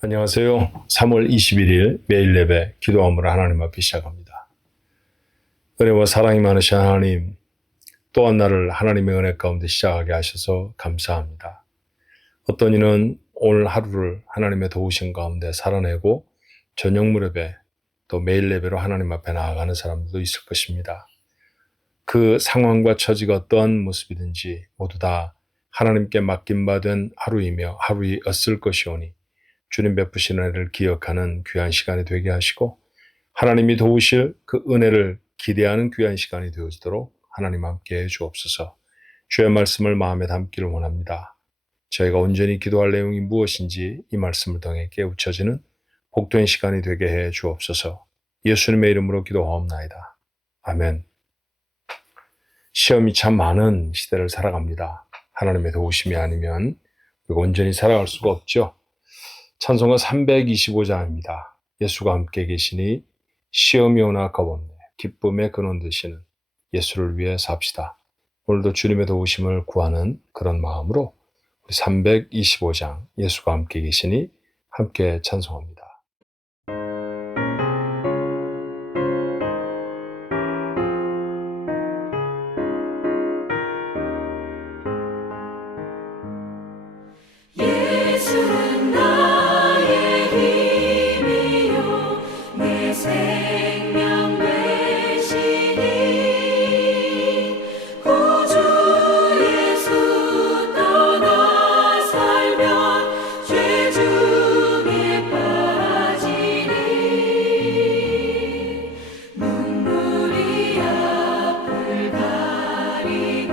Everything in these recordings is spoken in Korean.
안녕하세요. 3월 21일 매일 예배 기도 안무를 하나님 앞에 시작합니다. 은혜와 사랑이 많으신 하나님, 또 한 날을 하나님의 은혜 가운데 시작하게 하셔서 감사합니다. 어떤 이는 오늘 하루를 하나님의 도우심 가운데 살아내고 저녁 예배, 또 매일 예배로 하나님 앞에 나아가는 사람들도 있을 것입니다. 그 상황과 처지가 어떠한 모습이든지 모두 다 하나님께 맡김받은 하루이며 하루였을 것이오니 주님 베푸신 은혜를 기억하는 귀한 시간이 되게 하시고 하나님이 도우실 그 은혜를 기대하는 귀한 시간이 되어지도록 하나님 함께 해 주옵소서. 주의 말씀을 마음에 담기를 원합니다. 저희가 온전히 기도할 내용이 무엇인지 이 말씀을 통해 깨우쳐지는 복된 시간이 되게 해 주옵소서. 예수님의 이름으로 기도하옵나이다. 아멘. 시험이 참 많은 시대를 살아갑니다. 하나님의 도우심이 아니면 우리가 온전히 살아갈 수가 없죠. 찬송가 325장입니다. 예수가 함께 계시니 시험이 오나 겁없네. 기쁨의 근원 되시는 예수를 위해 삽시다. 오늘도 주님의 도우심을 구하는 그런 마음으로 우리 325장 예수가 함께 계시니 함께 찬송합니다. 예수는 나의 힘이요 내 생명 되시니 구주 예수 떠나 살면 죄 중에 빠지니 눈물이 앞을 가리고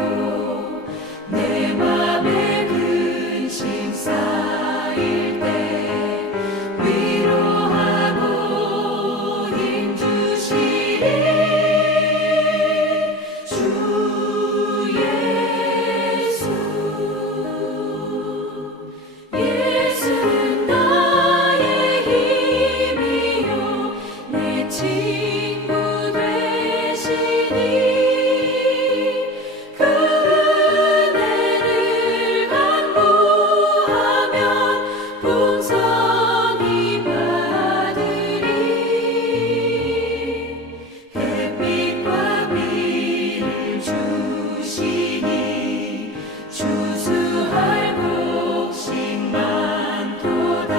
내 맘에 근심 쌓일 때 위로하고 힘 주시리 주 예수. 예수는 나의 힘이요 내 친구 되시니 그 은혜를 간구하면 풍성히 받으리. 햇빛과 비를 주시니 추수할 곡식 많도다.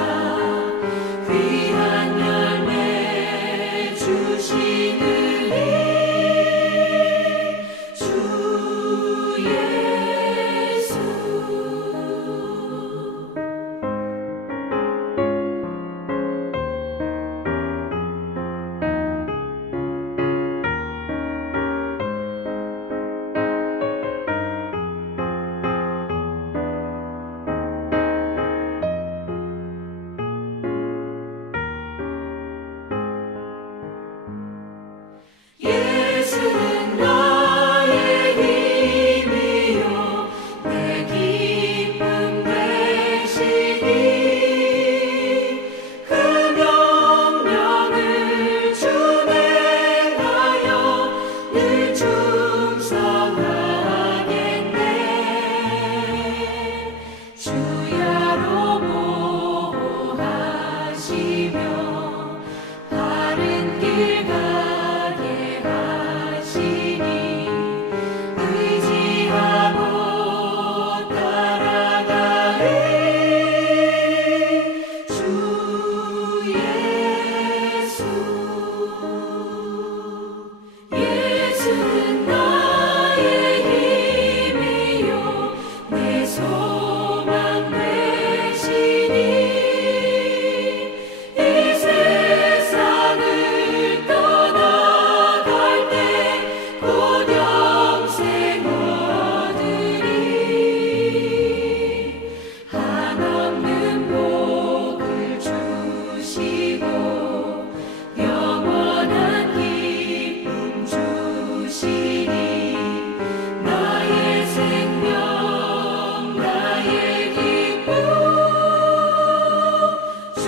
귀한 열매 주시느니 주 예수. 예수는 나의 힘이요 내 기쁨 되시니 그 명령을 준행하여 늘 충성하겠네. 주야로 보호하시며 바른 길 가게 하시니 의지하고 따라가리 주 예수. 예수는 나의 힘이요 내 소망 되시니 이 세상을 떠나갈 때 곧 영생 얻으리. 한없는 복을 주시고 영원한 기쁨 주시니 나의 생명 나의 기쁨 주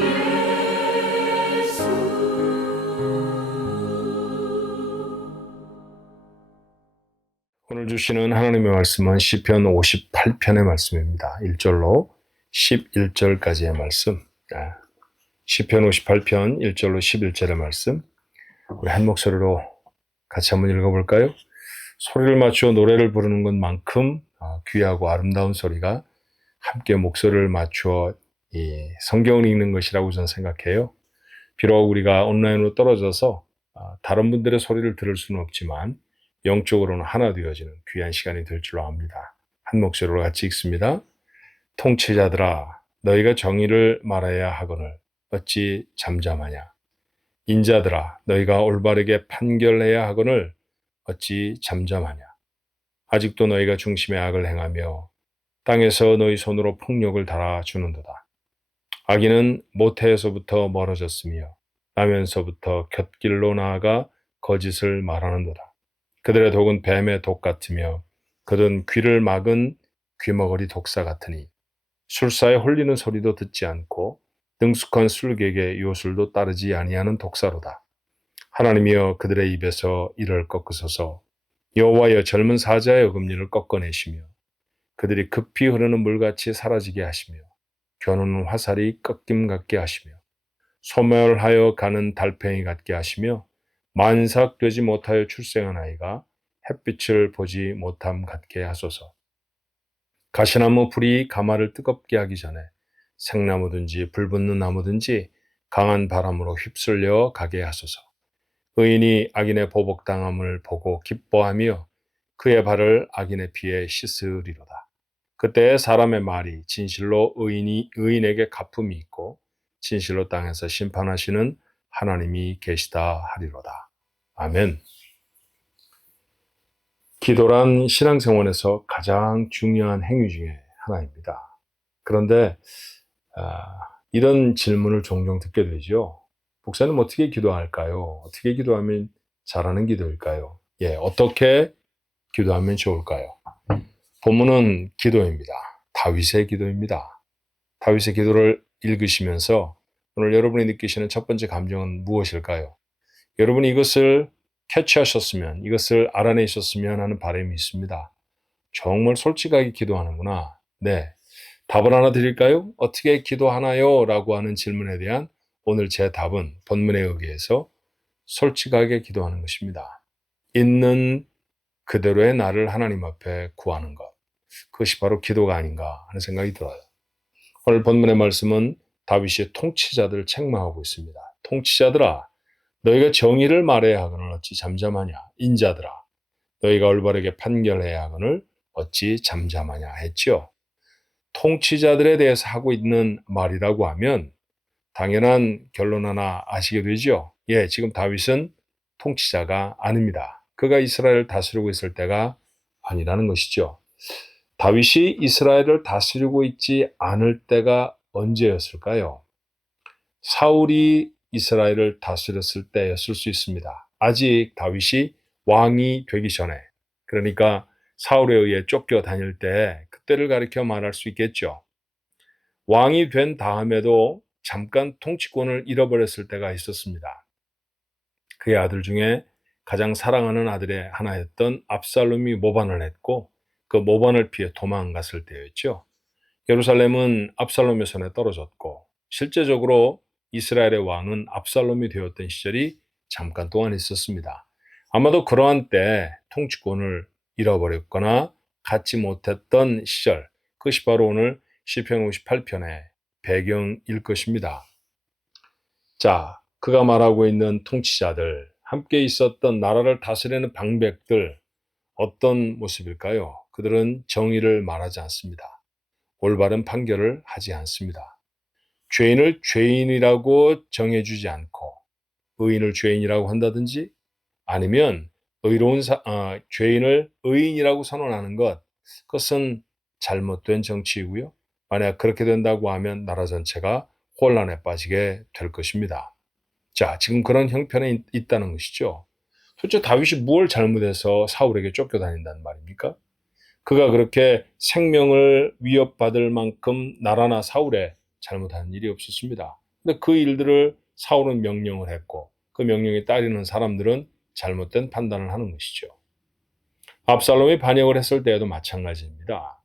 예수. 오늘 주시는 하나님의 말씀은 시편 58편의 말씀입니다. 1절로 11절까지의 말씀, 시편 58편 1절로 11절의 말씀, 우리 한 목소리로 같이 한번 읽어볼까요? 소리를 맞추어 노래를 부르는 것만큼 귀하고 아름다운 소리가 함께 목소리를 맞추어 이 성경을 읽는 것이라고 저는 생각해요. 비록 우리가 온라인으로 떨어져서 다른 분들의 소리를 들을 수는 없지만 영적으로는 하나 되어지는 귀한 시간이 될 줄로 압니다. 한 목소리로 같이 읽습니다. 통치자들아, 너희가 정의를 말해야 하거늘 어찌 잠잠하냐? 인자들아, 너희가 올바르게 판결해야 하거늘 어찌 잠잠하냐? 아직도 너희가 중심의 악을 행하며 땅에서 너희 손으로 폭력을 달아주는도다. 악인은 모태에서부터 멀어졌으며 나면서부터 곁길로 나아가 거짓을 말하는도다. 그들의 독은 뱀의 독 같으며 그들은 귀를 막은 귀머거리 독사 같으니 술사에 홀리는 소리도 듣지 않고 능숙한 술객의 요술도 따르지 아니하는 독사로다. 하나님이여 그들의 입에서 이를 꺾으소서. 여호와여 젊은 사자의 어금니를 꺾어내시며 그들이 급히 흐르는 물같이 사라지게 하시며 겨누는 화살이 꺾임 같게 하시며 소멸하여 가는 달팽이 같게 하시며 만삭되지 못하여 출생한 아이가 햇빛을 보지 못함 같게 하소서. 가시나무 불이 가마를 뜨겁게 하기 전에 생나무든지 불붙는 나무든지 강한 바람으로 휩쓸려 가게 하소서. 의인이 악인의 보복당함을 보고 기뻐하며 그의 발을 악인의 피에 씻으리로다. 그때 사람의 말이 진실로 의인에게 갚음이 있고 진실로 땅에서 심판하시는 하나님이 계시다 하리로다. 아멘. 기도란 신앙생활에서 가장 중요한 행위 중에 하나입니다. 그런데 이런 질문을 종종 듣게 되죠. 목사님 어떻게 기도할까요? 어떻게 기도하면 잘하는 기도일까요? 어떻게 기도하면 좋을까요? 본문은 기도입니다. 다윗의 기도입니다. 다윗의 기도를 읽으시면서 오늘 여러분이 느끼시는 첫 번째 감정은 무엇일까요? 여러분이 이것을 캐치하셨으면, 이것을 알아내셨으면 하는 바람이 있습니다. 정말 솔직하게 기도하는구나. 네. 답을 하나 드릴까요? 어떻게 기도하나요? 라고 하는 질문에 대한 오늘 제 답은 본문에 의해서 솔직하게 기도하는 것입니다. 있는 그대로의 나를 하나님 앞에 구하는 것. 그것이 바로 기도가 아닌가 하는 생각이 들어요. 오늘 본문의 말씀은 다윗이 통치자들을 책망하고 있습니다. 통치자들아, 너희가 정의를 말해야 하거늘 어찌 잠잠하냐? 인자들아, 너희가 올바르게 판결해야 하거늘 어찌 잠잠하냐 했죠. 통치자들에 대해서 하고 있는 말이라고 하면 당연한 결론 하나 아시게 되죠. 지금 다윗은 통치자가 아닙니다. 그가 이스라엘을 다스리고 있을 때가 아니라는 것이죠. 다윗이 이스라엘을 다스리고 있지 않을 때가 언제였을까요? 사울이 이스라엘을 다스렸을 때였을 수 있습니다. 아직 다윗이 왕이 되기 전에, 그러니까 사울에 의해 쫓겨 다닐 때 그때를 가리켜 말할 수 있겠죠. 왕이 된 다음에도 잠깐 통치권을 잃어버렸을 때가 있었습니다. 그의 아들 중에 가장 사랑하는 아들의 하나였던 압살롬이 모반을 했고 그 모반을 피해 도망갔을 때였죠. 예루살렘은 압살롬의 손에 떨어졌고 실제적으로 이스라엘의 왕은 압살롬이 되었던 시절이 잠깐 동안 있었습니다. 아마도 그러한 때 통치권을 잃어버렸거나 갖지 못했던 시절, 그것이 바로 오늘 시편 58편의 배경일 것입니다. 자, 그가 말하고 있는 통치자들, 함께 있었던 나라를 다스리는 방백들, 어떤 모습일까요? 그들은 정의를 말하지 않습니다. 올바른 판결을 하지 않습니다. 죄인을 죄인이라고 정해주지 않고 의인을 죄인이라고 한다든지 아니면 죄인을 의인이라고 선언하는 것, 그것은 잘못된 정치이고요. 만약 그렇게 된다고 하면 나라 전체가 혼란에 빠지게 될 것입니다. 자, 지금 그런 형편에 있다는 것이죠. 도대체 다윗이 뭘 잘못해서 사울에게 쫓겨다닌다는 말입니까? 그가 그렇게 생명을 위협받을 만큼 나라나 사울에 잘못한 일이 없었습니다. 근데 그 일들을 사울은 명령을 했고 그 명령에 따르는 사람들은 잘못된 판단을 하는 것이죠. 압살롬이 반역을 했을 때에도 마찬가지입니다.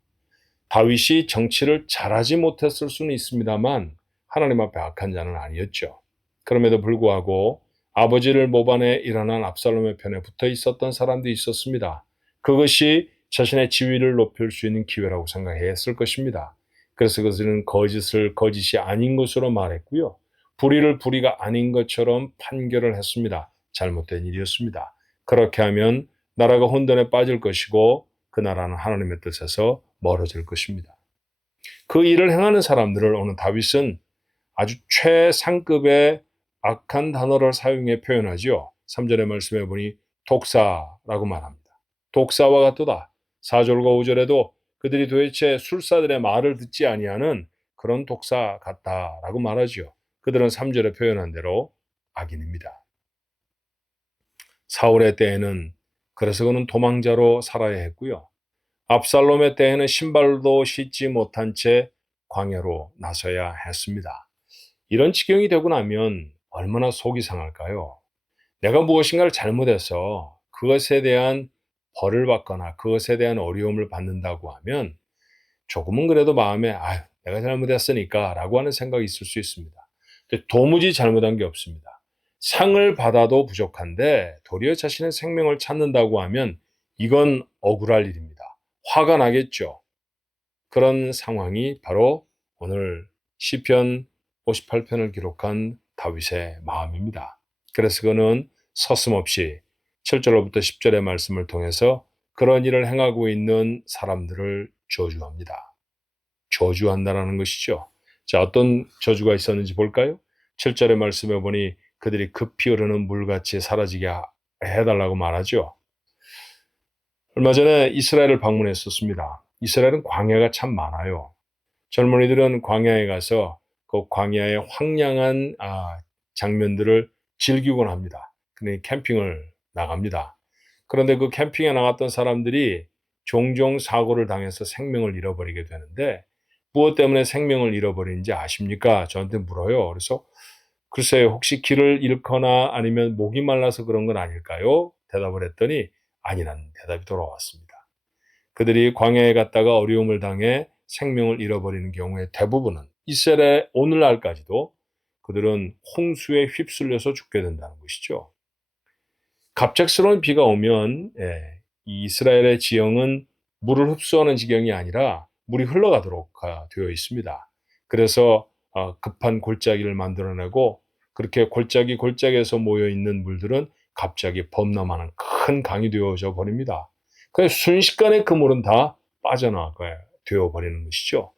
다윗이 정치를 잘하지 못했을 수는 있습니다만 하나님 앞에 악한 자는 아니었죠. 그럼에도 불구하고 아버지를 모반해 일어난 압살롬의 편에 붙어 있었던 사람도 있었습니다. 그것이 자신의 지위를 높일 수 있는 기회라고 생각했을 것입니다. 그래서 그것은 거짓을 거짓이 아닌 것으로 말했고요. 불의를 불의가 아닌 것처럼 판결을 했습니다. 잘못된 일이었습니다. 그렇게 하면 나라가 혼돈에 빠질 것이고 그 나라는 하나님의 뜻에서 멀어질 것입니다. 그 일을 행하는 사람들을 오늘 다윗은 아주 최상급의 악한 단어를 사용해 표현하지요. 3절의 말씀에 보니 독사라고 말합니다. 독사와 같도다. 4절과 5절에도 그들이 도대체 술사들의 말을 듣지 아니하는 그런 독사 같다라고 말하지요. 그들은 3절에 표현한 대로 악인입니다. 사울의 때에는 그래서 그는 도망자로 살아야 했고요. 압살롬의 때에는 신발도 신지 못한 채 광야로 나서야 했습니다. 이런 지경이 되고 나면 얼마나 속이 상할까요? 내가 무엇인가를 잘못해서 그것에 대한 벌을 받거나 그것에 대한 어려움을 받는다고 하면 조금은 그래도 마음에 내가 잘못했으니까 라고 하는 생각이 있을 수 있습니다. 근데 도무지 잘못한 게 없습니다. 상을 받아도 부족한데 도리어 자신의 생명을 찾는다고 하면 이건 억울할 일입니다. 화가 나겠죠. 그런 상황이 바로 오늘 시편 58편을 기록한 다윗의 마음입니다. 그래서 그는 서슴없이 7절로부터 10절의 말씀을 통해서 그런 일을 행하고 있는 사람들을 저주합니다. 저주한다라는 것이죠. 자, 어떤 저주가 있었는지 볼까요? 7절의 말씀에 보니 그들이 급히 흐르는 물같이 사라지게 해달라고 말하죠. 얼마 전에 이스라엘을 방문했었습니다. 이스라엘은 광야가 참 많아요. 젊은이들은 광야에 가서 그 광야의 황량한 장면들을 즐기곤 합니다. 그러니 캠핑을 나갑니다. 그런데 그 캠핑에 나갔던 사람들이 종종 사고를 당해서 생명을 잃어버리게 되는데 무엇 때문에 생명을 잃어버리는지 아십니까? 저한테 물어요. 그래서 글쎄요, 혹시 길을 잃거나 아니면 목이 말라서 그런 건 아닐까요? 대답을 했더니 아니라는 대답이 돌아왔습니다. 그들이 광야에 갔다가 어려움을 당해 생명을 잃어버리는 경우에 대부분은 이스라엘의 오늘날까지도 그들은 홍수에 휩쓸려서 죽게 된다는 것이죠. 갑작스러운 비가 오면 이 이스라엘의 지형은 물을 흡수하는 지경이 아니라 물이 흘러가도록 되어 있습니다. 그래서 급한 골짜기를 만들어내고 그렇게 골짜기에서 모여있는 물들은 갑자기 범람하는 큰 강이 되어져 버립니다. 그래서 순식간에 그 물은 다 빠져나가게 되어버리는 것이죠.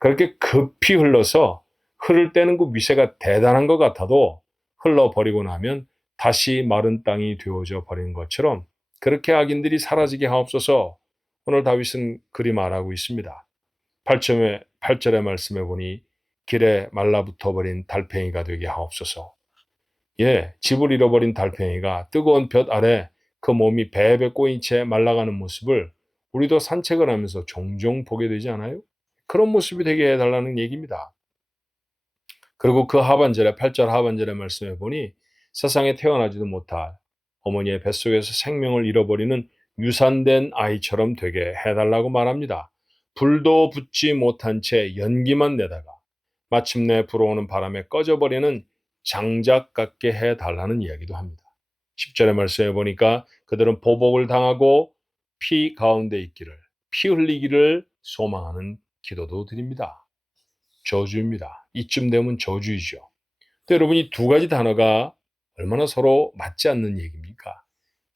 그렇게 급히 흘러서 흐를 때는 그 위세가 대단한 것 같아도 흘러버리고 나면 다시 마른 땅이 되어져 버린 것처럼 그렇게 악인들이 사라지게 하옵소서. 오늘 다윗은 그리 말하고 있습니다. 8절의 말씀에 보니 길에 말라붙어버린 달팽이가 되게 하옵소서. 집을 잃어버린 달팽이가 뜨거운 볕 아래 그 몸이 배에 꼬인 채 말라가는 모습을 우리도 산책을 하면서 종종 보게 되지 않아요? 그런 모습이 되게 해달라는 얘기입니다. 그리고 그 하반절에 8절 하반절의 말씀에 보니 세상에 태어나지도 못할 어머니의 뱃속에서 생명을 잃어버리는 유산된 아이처럼 되게 해달라고 말합니다. 불도 붙지 못한 채 연기만 내다가 마침내 불어오는 바람에 꺼져버리는 장작 같게 해달라는 이야기도 합니다. 10절의 말씀에 보니까 그들은 보복을 당하고 피 가운데 있기를, 피 흘리기를 소망하는 기도도 드립니다. 저주입니다. 이쯤 되면 저주이죠. 근데 여러분, 이 두 가지 단어가 얼마나 서로 맞지 않는 얘기입니까?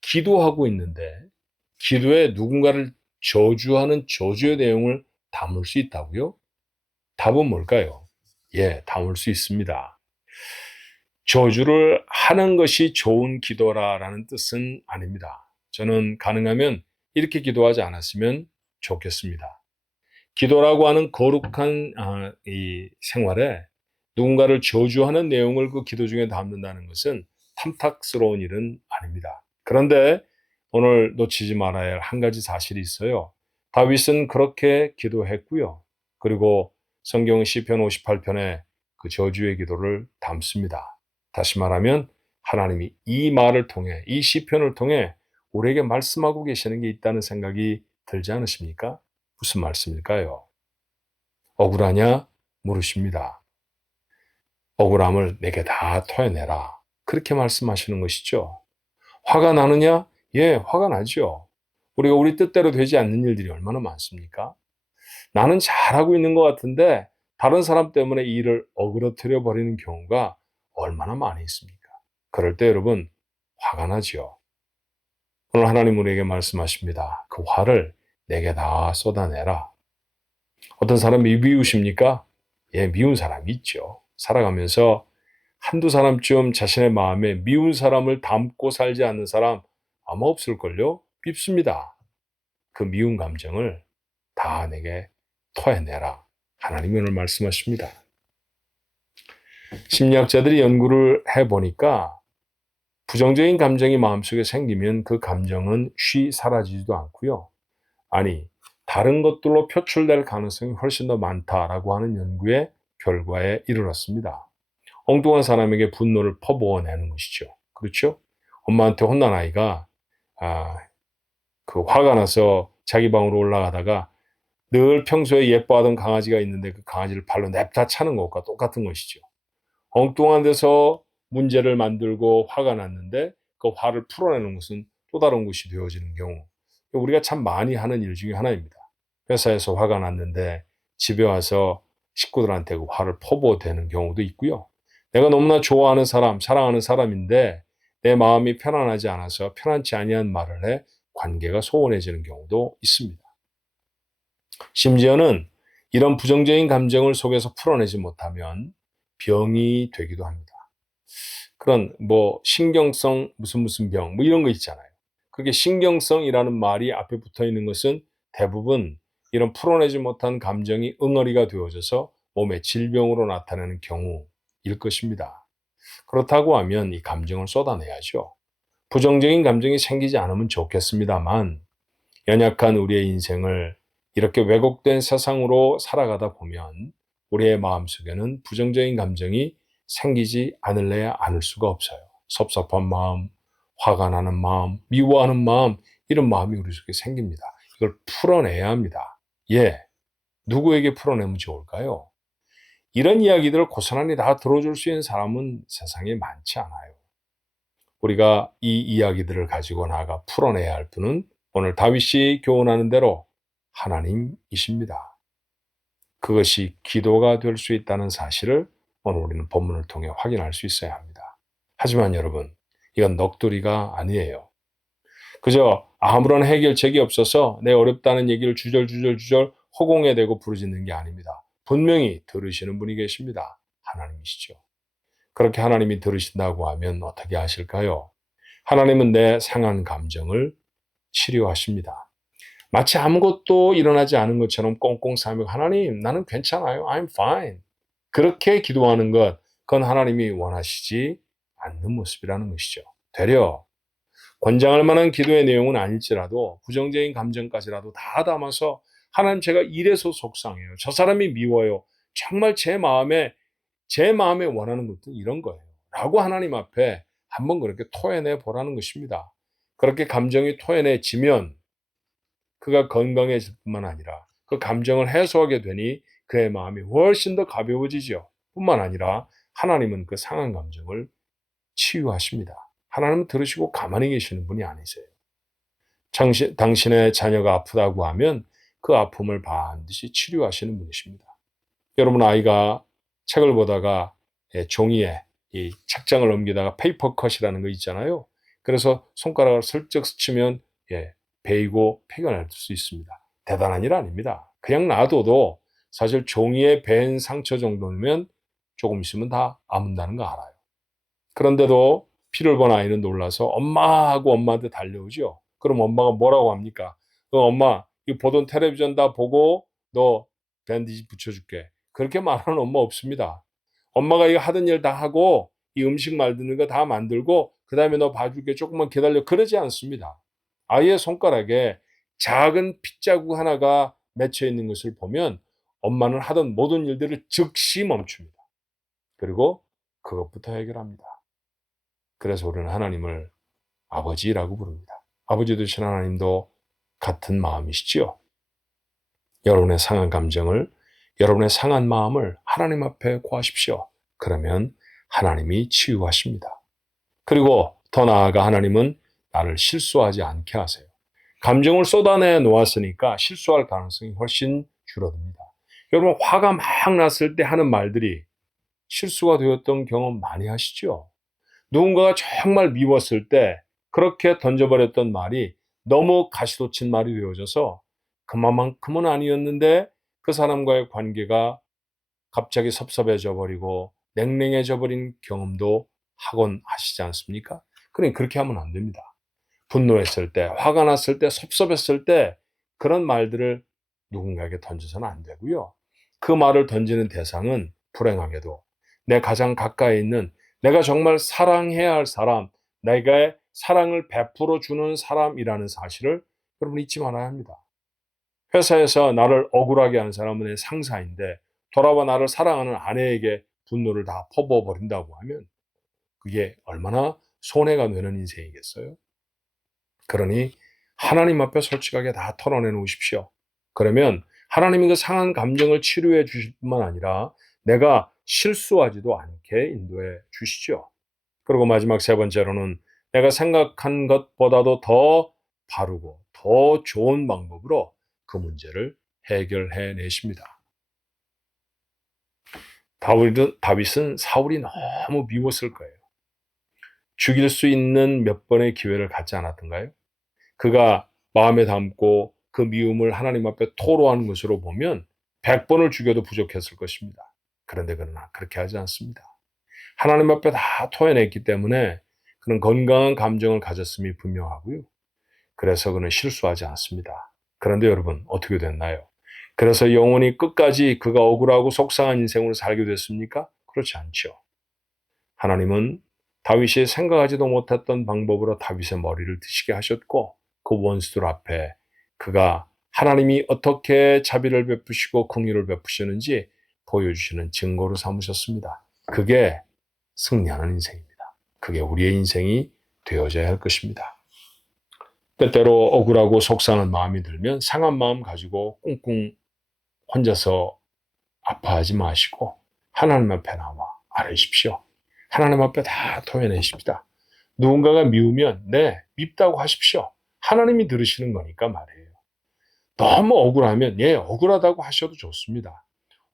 기도하고 있는데 기도에 누군가를 저주하는 저주의 내용을 담을 수 있다고요? 답은 뭘까요? 담을 수 있습니다. 저주를 하는 것이 좋은 기도라라는 뜻은 아닙니다. 저는 가능하면 이렇게 기도하지 않았으면 좋겠습니다. 기도라고 하는 거룩한 이 생활에 누군가를 저주하는 내용을 그 기도 중에 담는다는 것은 탐탁스러운 일은 아닙니다. 그런데 오늘 놓치지 말아야 할 한 가지 사실이 있어요. 다윗은 그렇게 기도했고요. 그리고 성경 시편 58편에 그 저주의 기도를 담습니다. 다시 말하면 하나님이 이 말을 통해, 이 시편을 통해 우리에게 말씀하고 계시는 게 있다는 생각이 들지 않으십니까? 무슨 말씀일까요? 억울하냐? 물으십니다. 억울함을 내게 다 토해내라. 그렇게 말씀하시는 것이죠. 화가 나느냐? 예, 화가 나죠. 우리가 우리 뜻대로 되지 않는 일들이 얼마나 많습니까? 나는 잘하고 있는 것 같은데 다른 사람 때문에 이 일을 어그러뜨려 버리는 경우가 얼마나 많이 있습니까? 그럴 때 여러분, 화가 나지요. 오늘 하나님 우리에게 말씀하십니다. 그 화를 내게 다 쏟아내라. 어떤 사람이 미우십니까? 예, 미운 사람이 있죠. 살아가면서 한두 사람쯤 자신의 마음에 미운 사람을 담고 살지 않는 사람 아마 없을걸요? 밉습니다. 그 미운 감정을 다 내게 토해내라. 하나님이 오늘 말씀하십니다. 심리학자들이 연구를 해보니까 부정적인 감정이 마음속에 생기면 그 감정은 쉬 사라지지도 않고요. 아니, 다른 것들로 표출될 가능성이 훨씬 더 많다라고 하는 연구의 결과에 이르렀습니다. 엉뚱한 사람에게 분노를 퍼부어내는 것이죠. 그렇죠? 엄마한테 혼난 아이가 그 화가 나서 자기 방으로 올라가다가 늘 평소에 예뻐하던 강아지가 있는데 그 강아지를 발로 냅다 차는 것과 똑같은 것이죠. 엉뚱한 데서 문제를 만들고 화가 났는데 그 화를 풀어내는 것은 또 다른 것이 되어지는 경우. 우리가 참 많이 하는 일 중에 하나입니다. 회사에서 화가 났는데 집에 와서 식구들한테 그 화를 퍼부어대는 경우도 있고요. 내가 너무나 좋아하는 사람, 사랑하는 사람인데 내 마음이 편안하지 않아서 편안치 아니한 말을 해 관계가 소원해지는 경우도 있습니다. 심지어는 이런 부정적인 감정을 속에서 풀어내지 못하면 병이 되기도 합니다. 그런 신경성 무슨 병 이런 거 있잖아요. 그게 신경성이라는 말이 앞에 붙어 있는 것은 대부분 이런 풀어내지 못한 감정이 응어리가 되어져서 몸의 질병으로 나타나는 경우일 것입니다. 그렇다고 하면 이 감정을 쏟아내야죠. 부정적인 감정이 생기지 않으면 좋겠습니다만 연약한 우리의 인생을 이렇게 왜곡된 세상으로 살아가다 보면 우리의 마음속에는 부정적인 감정이 생기지 않을래야 않을 수가 없어요. 섭섭한 마음, 화가 나는 마음, 미워하는 마음, 이런 마음이 우리 속에 생깁니다. 이걸 풀어내야 합니다. 예, 누구에게 풀어내면 좋을까요? 이런 이야기들을 고스란히 다 들어줄 수 있는 사람은 세상에 많지 않아요. 우리가 이 이야기들을 가지고 나아가 풀어내야 할 분은 오늘 다윗이 교훈하는 대로 하나님이십니다. 그것이 기도가 될 수 있다는 사실을 오늘 우리는 본문을 통해 확인할 수 있어야 합니다. 하지만 여러분, 이건 넋두리가 아니에요. 그저 아무런 해결책이 없어서 내 어렵다는 얘기를 주절주절 허공에 대고 부르짖는 게 아닙니다. 분명히 들으시는 분이 계십니다. 하나님이시죠. 그렇게 하나님이 들으신다고 하면 어떻게 하실까요? 하나님은 내 상한 감정을 치료하십니다. 마치 아무것도 일어나지 않은 것처럼 꽁꽁 싸매고 하나님, 나는 괜찮아요. I'm fine. 그렇게 기도하는 것, 그건 하나님이 원하시지 않는 모습이라는 것이죠. 되려 권장할 만한 기도의 내용은 아닐지라도 부정적인 감정까지라도 다 담아서 하나님, 제가 이래서 속상해요. 저 사람이 미워요. 정말 제 마음에 원하는 것도 이런 거예요. 라고 하나님 앞에 한번 그렇게 토해내 보라는 것입니다. 그렇게 감정이 토해내지면 그가 건강해질 뿐만 아니라 그 감정을 해소하게 되니 그의 마음이 훨씬 더 가벼워지죠. 뿐만 아니라 하나님은 그 상한 감정을 치유하십니다. 하나님은 들으시고 가만히 계시는 분이 아니세요. 당신의 자녀가 아프다고 하면 그 아픔을 반드시 치료하시는 분이십니다. 여러분, 아이가 책을 보다가 종이에 이 책장을 넘기다가 페이퍼 컷이라는 거 있잖아요. 그래서 손가락을 슬쩍 스치면 베이고 폐가 날 수 있습니다. 대단한 일 아닙니다. 그냥 놔둬도 사실 종이에 벤 상처 정도면 조금 있으면 다 아문다는 거 알아요. 그런데도 피를 본 아이는 놀라서 엄마하고 엄마한테 달려오죠. 그럼 엄마가 뭐라고 합니까? 엄마, 이 보던 텔레비전 다 보고 너 밴디지 붙여줄게. 그렇게 말하는 엄마 없습니다. 엄마가 이거 하던 일 다 하고 이 음식 만드는 거 다 만들고 그 다음에 너 봐줄게. 조금만 기다려. 그러지 않습니다. 아이의 손가락에 작은 핏자국 하나가 맺혀 있는 것을 보면 엄마는 하던 모든 일들을 즉시 멈춥니다. 그리고 그것부터 해결합니다. 그래서 우리는 하나님을 아버지라고 부릅니다. 아버지 되신 하나님도 같은 마음이시지요. 여러분의 상한 감정을 여러분의 상한 마음을 하나님 앞에 고하십시오. 그러면 하나님이 치유하십니다. 그리고 더 나아가 하나님은 나를 실수하지 않게 하세요. 감정을 쏟아내 놓았으니까 실수할 가능성이 훨씬 줄어듭니다. 여러분, 화가 막 났을 때 하는 말들이 실수가 되었던 경험 많이 하시죠? 누군가가 정말 미웠을 때 그렇게 던져버렸던 말이 너무 가시돋친 말이 되어져서 그만큼은 아니었는데 그 사람과의 관계가 갑자기 섭섭해져 버리고 냉랭해져 버린 경험도 하곤 하시지 않습니까? 그러니 그렇게 하면 안 됩니다. 분노했을 때, 화가 났을 때, 섭섭했을 때 그런 말들을 누군가에게 던져서는 안 되고요. 그 말을 던지는 대상은 불행하게도 내 가장 가까이 있는, 내가 정말 사랑해야 할 사람, 내가 사랑을 베풀어 주는 사람이라는 사실을 여러분 잊지 말아야 합니다. 회사에서 나를 억울하게 한 사람은 내 상사인데 돌아와 나를 사랑하는 아내에게 분노를 다 퍼부어버린다고 하면 그게 얼마나 손해가 되는 인생이겠어요? 그러니 하나님 앞에 솔직하게 다 털어내 놓으십시오. 그러면 하나님이 그 상한 감정을 치료해 주실 뿐만 아니라 내가 실수하지도 않게 인도해 주시죠. 그리고 마지막 세 번째로는 내가 생각한 것보다도 더 바르고 더 좋은 방법으로 그 문제를 해결해 내십니다. 다윗은 사울이 너무 미웠을 거예요. 죽일 수 있는 몇 번의 기회를 갖지 않았던가요? 그가 마음에 담고 그 미움을 하나님 앞에 토로하는 것으로 보면 100번을 죽여도 부족했을 것입니다. 그런데 그러나 그렇게 하지 않습니다. 하나님 앞에 다 토해냈기 때문에 그는 건강한 감정을 가졌음이 분명하고요. 그래서 그는 실수하지 않습니다. 그런데 여러분, 어떻게 됐나요? 그래서 영원히 끝까지 그가 억울하고 속상한 인생으로 살게 됐습니까? 그렇지 않죠. 하나님은 다윗이 생각하지도 못했던 방법으로 다윗의 머리를 드시게 하셨고 그 원수들 앞에 그가 하나님이 어떻게 자비를 베푸시고 긍휼을 베푸시는지 보여주시는 증거로 삼으셨습니다. 그게 승리하는 인생입니다. 그게 우리의 인생이 되어져야 할 것입니다. 때때로 억울하고 속상한 마음이 들면 상한 마음 가지고 꿍꿍 혼자서 아파하지 마시고 하나님 앞에 나와 아뢰십시오. 하나님 앞에 다 토해내십니다. 누군가가 미우면 네, 밉다고 하십시오. 하나님이 들으시는 거니까 말이에요. 너무 억울하면 예, 억울하다고 하셔도 좋습니다.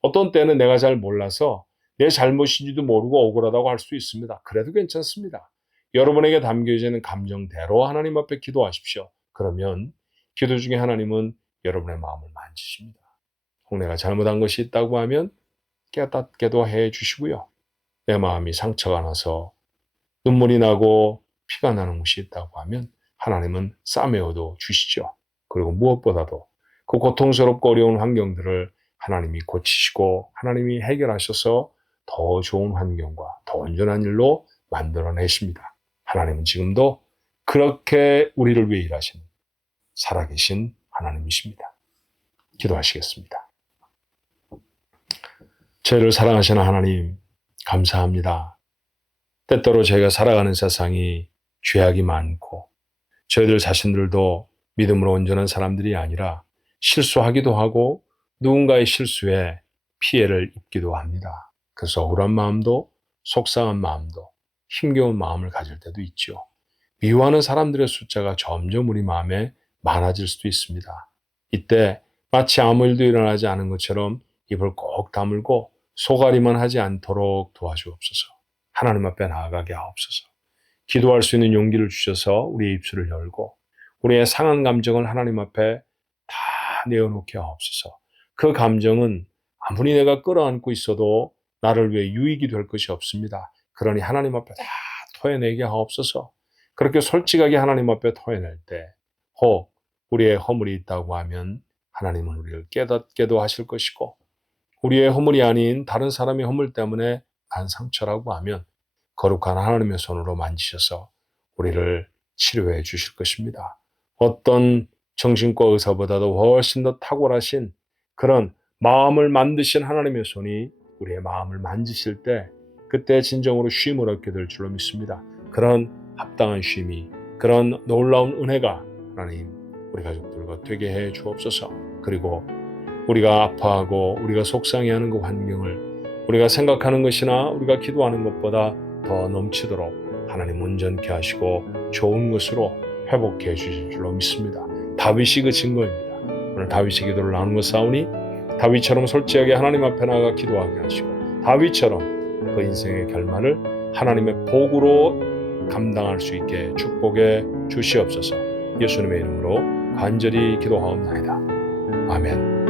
어떤 때는 내가 잘 몰라서 내 잘못인지도 모르고 억울하다고 할 수 있습니다. 그래도 괜찮습니다. 여러분에게 담겨지는 감정대로 하나님 앞에 기도하십시오. 그러면 기도 중에 하나님은 여러분의 마음을 만지십니다. 혹 내가 잘못한 것이 있다고 하면 깨닫게도 해 주시고요. 내 마음이 상처가 나서 눈물이 나고 피가 나는 것이 있다고 하면 하나님은 싸매어도 주시죠. 그리고 무엇보다도 그 고통스럽고 어려운 환경들을 하나님이 고치시고 하나님이 해결하셔서 더 좋은 환경과 더 온전한 일로 만들어내십니다. 하나님은 지금도 그렇게 우리를 위해 일하시는 살아계신 하나님이십니다. 기도하시겠습니다. 저희를 사랑하시는 하나님 감사합니다. 때때로 저희가 살아가는 세상이 죄악이 많고 저희들 자신들도 믿음으로 온전한 사람들이 아니라 실수하기도 하고 누군가의 실수에 피해를 입기도 합니다. 그래서 억울한 마음도 속상한 마음도 힘겨운 마음을 가질 때도 있죠. 미워하는 사람들의 숫자가 점점 우리 마음에 많아질 수도 있습니다. 이때 마치 아무 일도 일어나지 않은 것처럼 입을 꼭 다물고 소가리만 하지 않도록 도와주옵소서. 하나님 앞에 나아가게 하옵소서. 기도할 수 있는 용기를 주셔서 우리의 입술을 열고 우리의 상한 감정을 하나님 앞에 다 내어놓게 하옵소서. 그 감정은 아무리 내가 끌어안고 있어도 나를 위해 유익이 될 것이 없습니다. 그러니 하나님 앞에 다 토해내게 하옵소서. 그렇게 솔직하게 하나님 앞에 토해낼 때 혹 우리의 허물이 있다고 하면 하나님은 우리를 깨닫게도 하실 것이고 우리의 허물이 아닌 다른 사람의 허물 때문에 난 상처라고 하면 거룩한 하나님의 손으로 만지셔서 우리를 치료해 주실 것입니다. 어떤 정신과 의사보다도 훨씬 더 탁월하신 그런 마음을 만드신 하나님의 손이 우리의 마음을 만지실 때 그때 진정으로 쉼을 얻게 될 줄로 믿습니다. 그런 합당한 쉼이, 그런 놀라운 은혜가 하나님 우리 가족들과 되게 해 주옵소서. 그리고 우리가 아파하고 우리가 속상해하는 그 환경을 우리가 생각하는 것이나 우리가 기도하는 것보다 더 넘치도록 하나님 온전케 하시고 좋은 것으로 회복해 주실 줄로 믿습니다. 다윗이 그 증거입니다. 오늘 다윗의 기도를 나누고 싸우니 다윗처럼 솔직하게 하나님 앞에 나가 기도하게 하시고 다윗처럼 그 인생의 결말을 하나님의 복으로 감당할 수 있게 축복해 주시옵소서. 예수님의 이름으로 간절히 기도하옵나이다. 아멘.